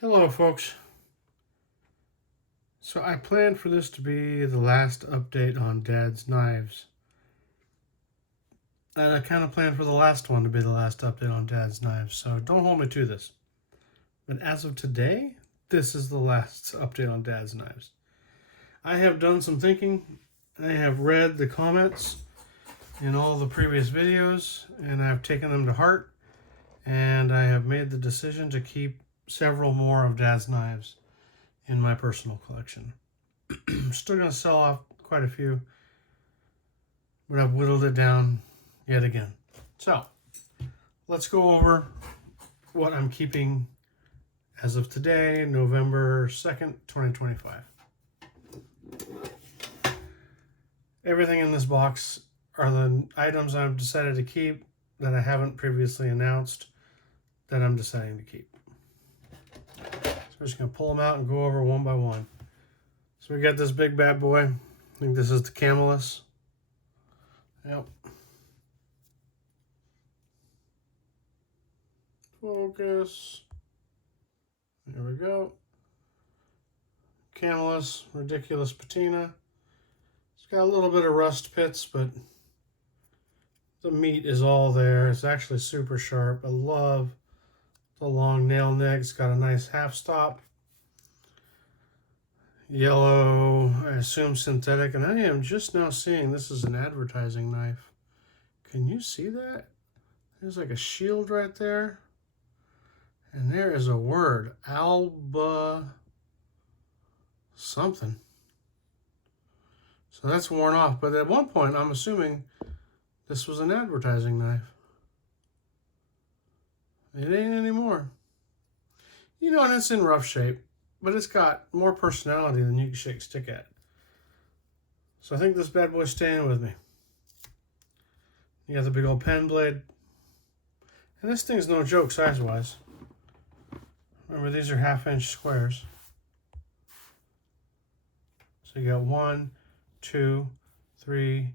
Hello folks. So I planned for this to be the last update on Dad's knives. And I kind of planned for the last one to be the last update on Dad's knives, so don't hold me to this. But as of today, this is the last update on Dad's knives. I have done some thinking. I have read the comments in all the previous videos, and I've taken them to heart, and I have made the decision to keep several more of Dad's knives in my personal collection. I'm still going to sell off quite a few, but I've whittled it down yet again. So let's go over what I'm keeping as of today, November 2nd, 2025. Everything in this box are the items I've decided to keep that I haven't previously announced that I'm deciding to keep. So we're just going to pull them out and go over one by one. So we got this big bad boy. I think this is the Camelus. Yep. Focus. There we go. Camelus Ridiculous Patina. It's got a little bit of rust pits, but the meat is all there. It's actually super sharp. I love the long nail neck. It's got a nice half stop. Yellow, I assume synthetic, and I am just now seeing this is an advertising knife. Can you see that? There's like a shield right there. And there is a word, Alba something. So that's worn off, but at one point I'm assuming this was an advertising knife. It ain't anymore. You know, and it's in rough shape, but it's got more personality than you can shake a stick at. So I think this bad boy's staying with me. You got the big old pen blade. And this thing's no joke size-wise. Remember, these are 1/2-inch squares. So you got 1, 2, 3,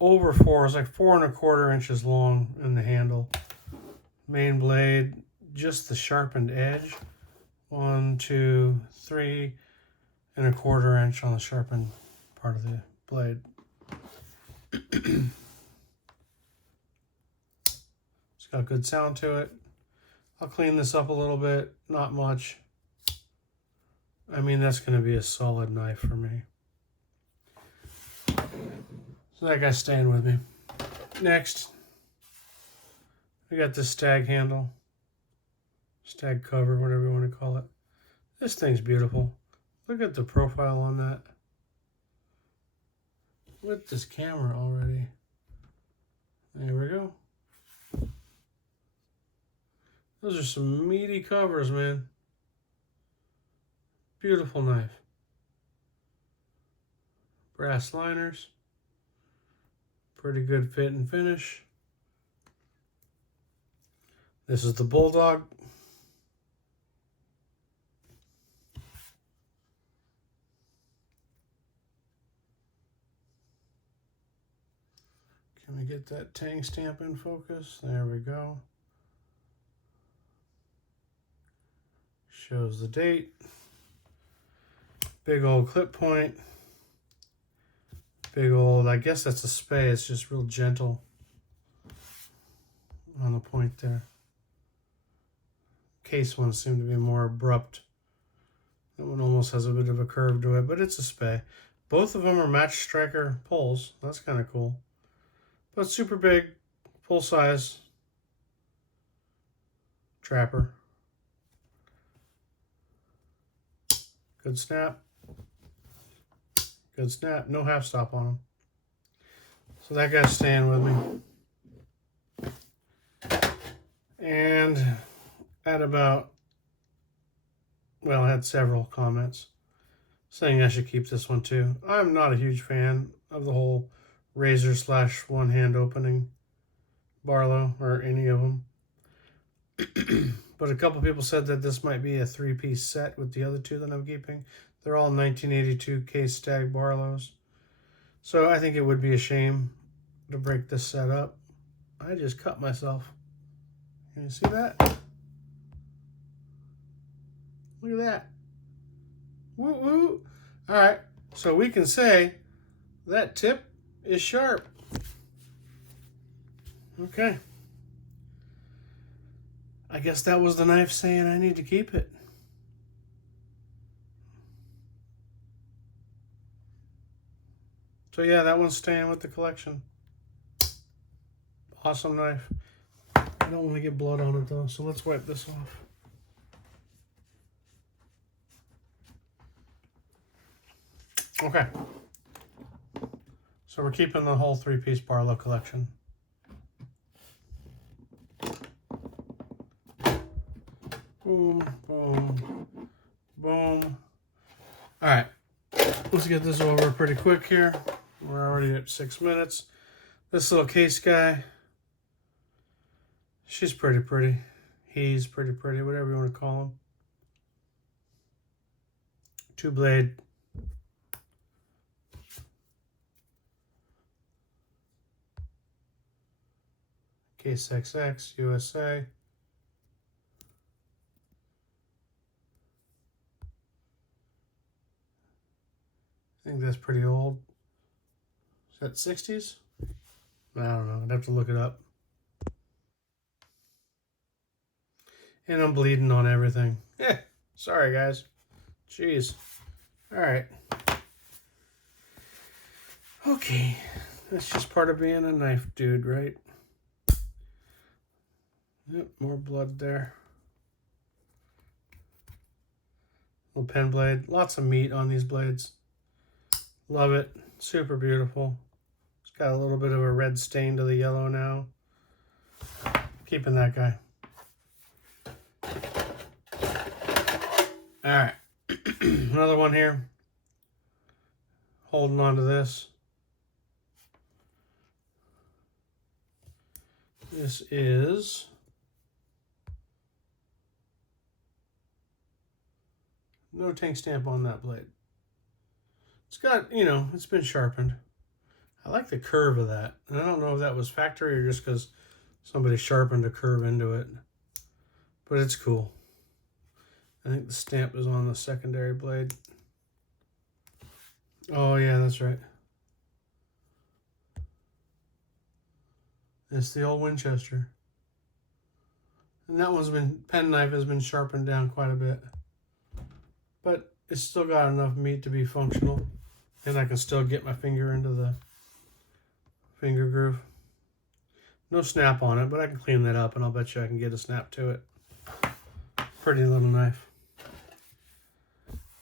over 4. It's like 4 1/4 inches long in the handle. Main blade, just the sharpened edge. 1, 2, 3 1/4 inch on the sharpened part of the blade. It's got good sound to it. I'll clean this up a little bit, not much. I mean, that's going to be a solid knife for me. So that guy's staying with me. Next, we got this stag handle. Stag cover, whatever you want to call it. This thing's beautiful. Look at the profile on that. With this camera already. There we go. Those are some meaty covers, man. Beautiful knife. Brass liners. Pretty good fit and finish. This is the Bulldog. Can we get that tang stamp in focus? There we go. Shows the date. Big old clip point. Big old, I guess that's a spay. It's just real gentle on the point there. Case ones seem to be more abrupt. That one almost has a bit of a curve to it, but it's a spay. Both of them are match striker pulls. That's kind of cool. But super big, full size trapper. Good snap. Good snap. No half stop on him. So that guy's staying with me. And at about, well, I had several comments saying I should keep this one too. I'm not a huge fan of the whole razor / one-hand opening Barlow or any of them. But a couple people said that this might be a 3-piece set with the other two that I'm keeping. They're all 1982 case Stag Barlows. So I think it would be a shame to break this set up. I just cut myself. Can you see that? Look at that. Woo woo. All right, so we can say that tip is sharp. Okay. I guess that was the knife saying I need to keep it. So yeah, that one's staying with the collection. Awesome knife. I don't want to get blood on it though, so let's wipe this off. Okay. So we're keeping the whole 3-piece Barlow collection. Boom, boom, boom. All right, let's get this over pretty quick here. We're already at 6 minutes. This little case guy, she's pretty pretty. He's pretty pretty, whatever you want to call him. 2-blade. Case XX, USA. I think that's pretty old. Is that 60s? I don't know. I'd have to look it up. And I'm bleeding on everything. Sorry, guys. Jeez. All right. Okay. That's just part of being a knife dude, right? Yep, more blood there. Little pen blade. Lots of meat on these blades. Love it. Super beautiful. It's got a little bit of a red stain to the yellow now. Keeping that guy. All right. Another one here. Holding on to this. This is no tank stamp on that blade. It's got, you know, it's been sharpened. I like the curve of that. And I don't know if that was factory or just because somebody sharpened a curve into it. But it's cool. I think the stamp is on the secondary blade. Oh, yeah, that's right. It's the old Winchester. And that one's been, pen knife has been sharpened down quite a bit. But it's still got enough meat to be functional. And I can still get my finger into the finger groove. No snap on it, but I can clean that up and I'll bet you I can get a snap to it. Pretty little knife.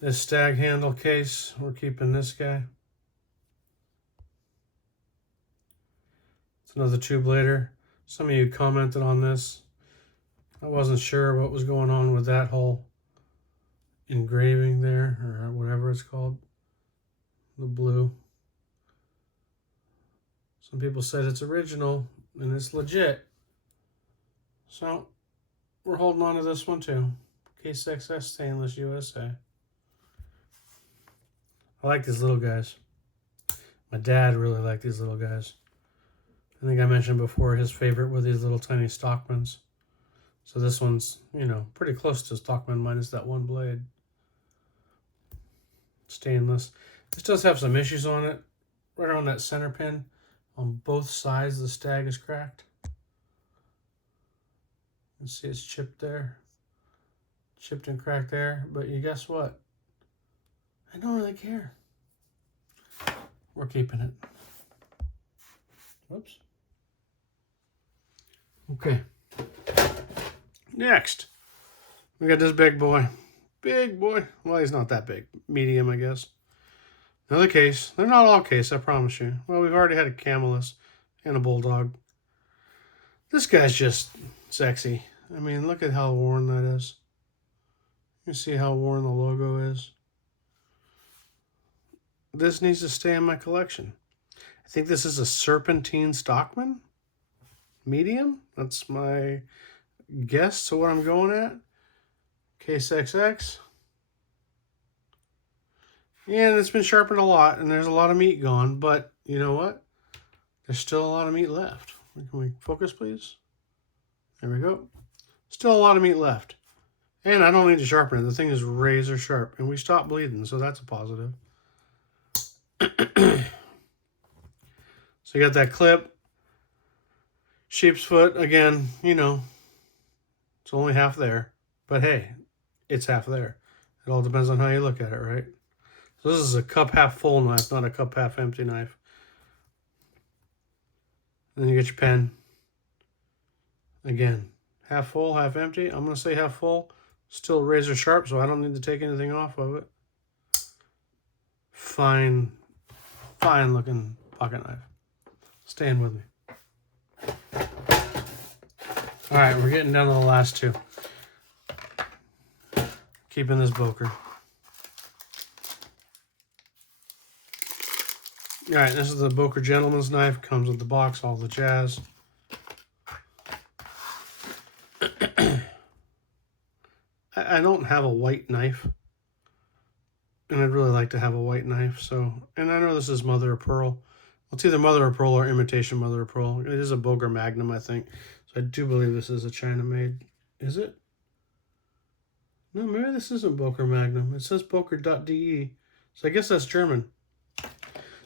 This stag handle case, we're keeping this guy. It's another 2-blader. Some of you commented on this. I wasn't sure what was going on with that whole engraving there, or whatever it's called. The blue. Some people said it's original and it's legit. So we're holding on to this one too. Case XS Stainless USA. I like these little guys. My dad really liked these little guys. I think I mentioned before his favorite were these little tiny Stockmans. So this one's, you know, pretty close to Stockman minus that one blade. Stainless. This does have some issues on it. Right around that center pin. On both sides the stag is cracked. You can see it's chipped there. Chipped and cracked there. But you guess what? I don't really care. We're keeping it. Whoops. Okay. Next, we got this big boy. Big boy. Well, he's not that big. Medium, I guess. Another case. They're not all case, I promise you. Well, we've already had a Camelus and a Bulldog. This guy's just sexy. I mean, look at how worn that is. You see how worn the logo is. This needs to stay in my collection. I think this is a Serpentine Stockman. Medium. That's my guess to what I'm going at. Case XX. Yeah, and it's been sharpened a lot, and there's a lot of meat gone, but you know what? There's still a lot of meat left. Can we focus, please? There we go. Still a lot of meat left. And I don't need to sharpen it. The thing is razor sharp. And we stopped bleeding, so that's a positive. So you got that clip. Sheep's foot, again, you know, it's only half there. But hey, it's half there. It all depends on how you look at it, right? So this is a cup half full knife, not a cup half empty knife. And then you get your pen. Again, half full, half empty. I'm going to say half full. Still razor sharp, so I don't need to take anything off of it. Fine looking pocket knife. Stand with me. All right, we're getting down to the last two. Keeping this Boker. All right, this is the Boker Gentleman's Knife. Comes with the box, all the jazz. I don't have a white knife. And I'd really like to have a white knife. So, and I know this is mother of pearl. It's either mother of pearl or imitation mother of pearl. It is a Boker Magnum, I think. So I do believe this is a China made. Is it? No, maybe this isn't Boker Magnum. It says Boker.de. So I guess that's German.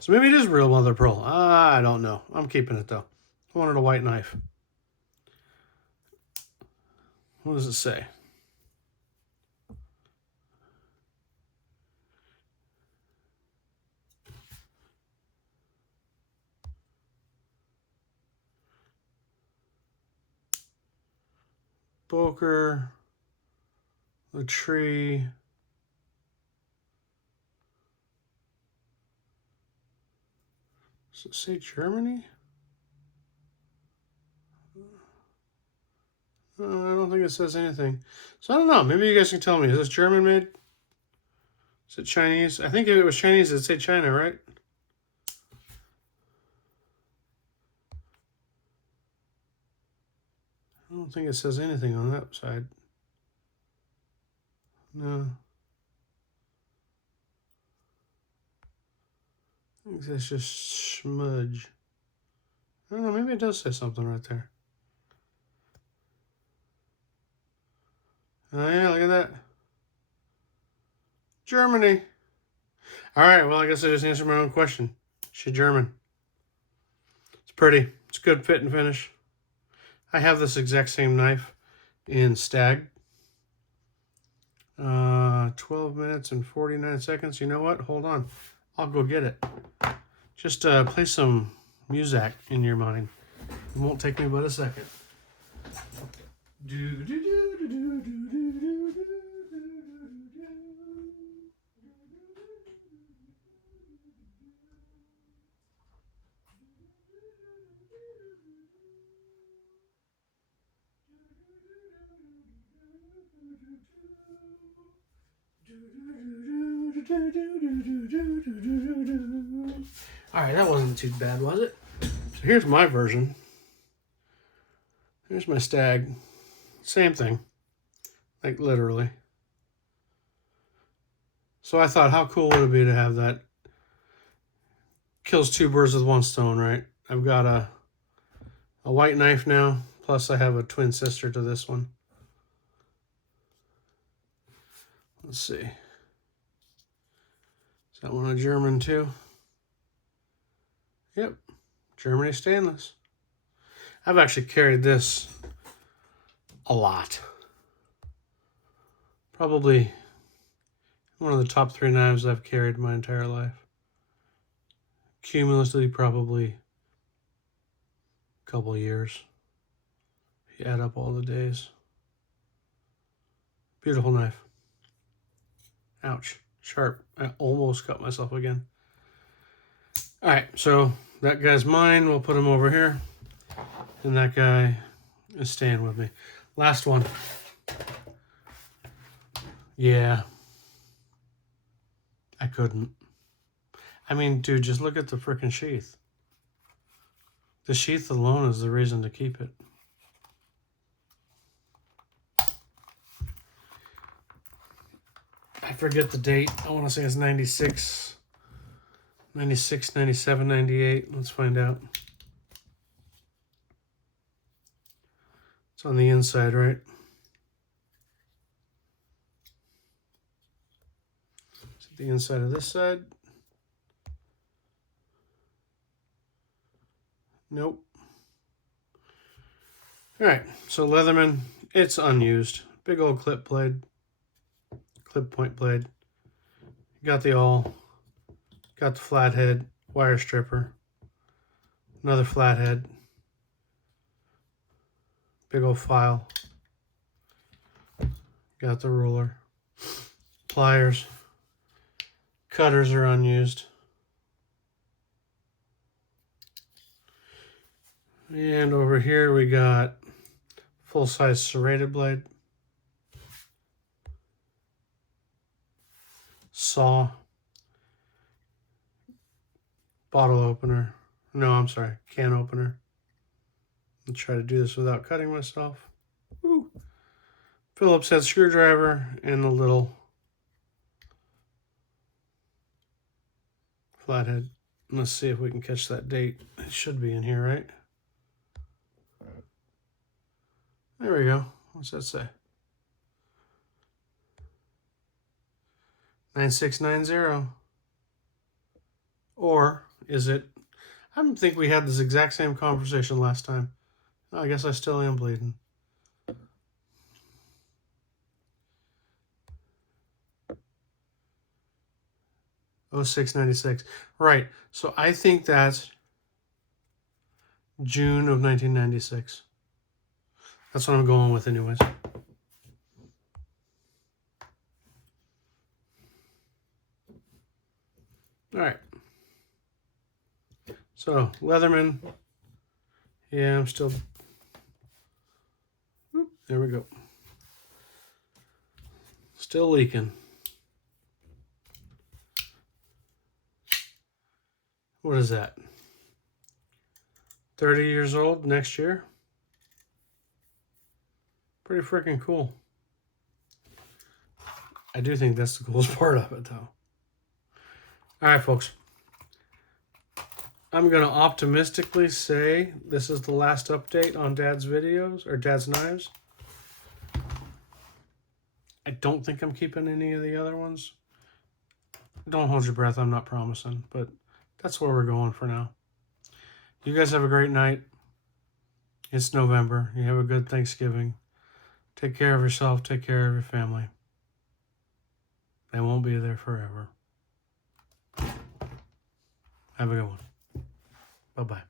So maybe it is real mother of pearl. I don't know. I'm keeping it though. I wanted a white knife. What does it say? Boker, the tree. Does it say Germany? I don't think it says anything. So I don't know. Maybe you guys can tell me. Is this German made? Is it Chinese? I think if it was Chinese, it'd say China, right? I don't think it says anything on that side. No. I think that's just smudge. I don't know. Maybe it does say something right there. Oh, yeah, look at that. Germany. All right, well, I guess I just answered my own question. She's German. It's pretty. It's good fit and finish. I have this exact same knife in Stag. 12 minutes and 49 seconds. You know what? Hold on. I'll go get it. Just play some music in your mind. It won't take me but a second. All right, that wasn't too bad, was it? So here's my version. Here's my Stag. Same thing. Like literally. So I thought, how cool would it be to have that? Kills two birds with one stone, right? I've got a white knife now, plus I have a twin sister to this one. Let's see. Is that one a German too? Yep. Germany stainless. I've actually carried this a lot. Probably one of the top 3 knives I've carried my entire life. Cumulatively, probably a couple of years. If you add up all the days. Beautiful knife. Ouch. Sharp. I almost cut myself again. All right, so that guy's mine. We'll put him over here. And that guy is staying with me. Last one. Yeah. I couldn't. I mean, dude, just look at the frickin' sheath. The sheath alone is the reason to keep it. I forget the date. I want to say it's 96. 96, 97, 98. Let's find out. It's on the inside, right? the inside of this side. Nope. All right, so Leatherman, it's unused. Big old clip blade, clip point blade. Got the awl, got the flathead, wire stripper, another flathead, big old file. Got the ruler, pliers, cutters are unused. And over here we got full-size serrated blade, saw, bottle opener. No, I'm sorry, can opener. I'll try to do this without cutting myself. Woo. Phillips head screwdriver and a little flathead. Let's see if we can catch that date. It should be in here, right? There we go. What's that say? 9690. Or is it? I don't think we had this exact same conversation last time. I guess I still am bleeding. Oh, 0696. Right. So I think that's June of 1996. That's what I'm going with anyways. All right. So, Leatherman. Yeah, I'm still... There we go. Still leaking. What is that? 30 years old next year? Pretty freaking cool. I do think that's the coolest part of it, though. All right, folks. I'm going to optimistically say this is the last update on Dad's videos, or Dad's knives. I don't think I'm keeping any of the other ones. Don't hold your breath, I'm not promising, but that's where we're going for now. You guys have a great night. It's November. You have a good Thanksgiving. Take care of yourself. Take care of your family. They won't be there forever. Have a good one. Bye-bye.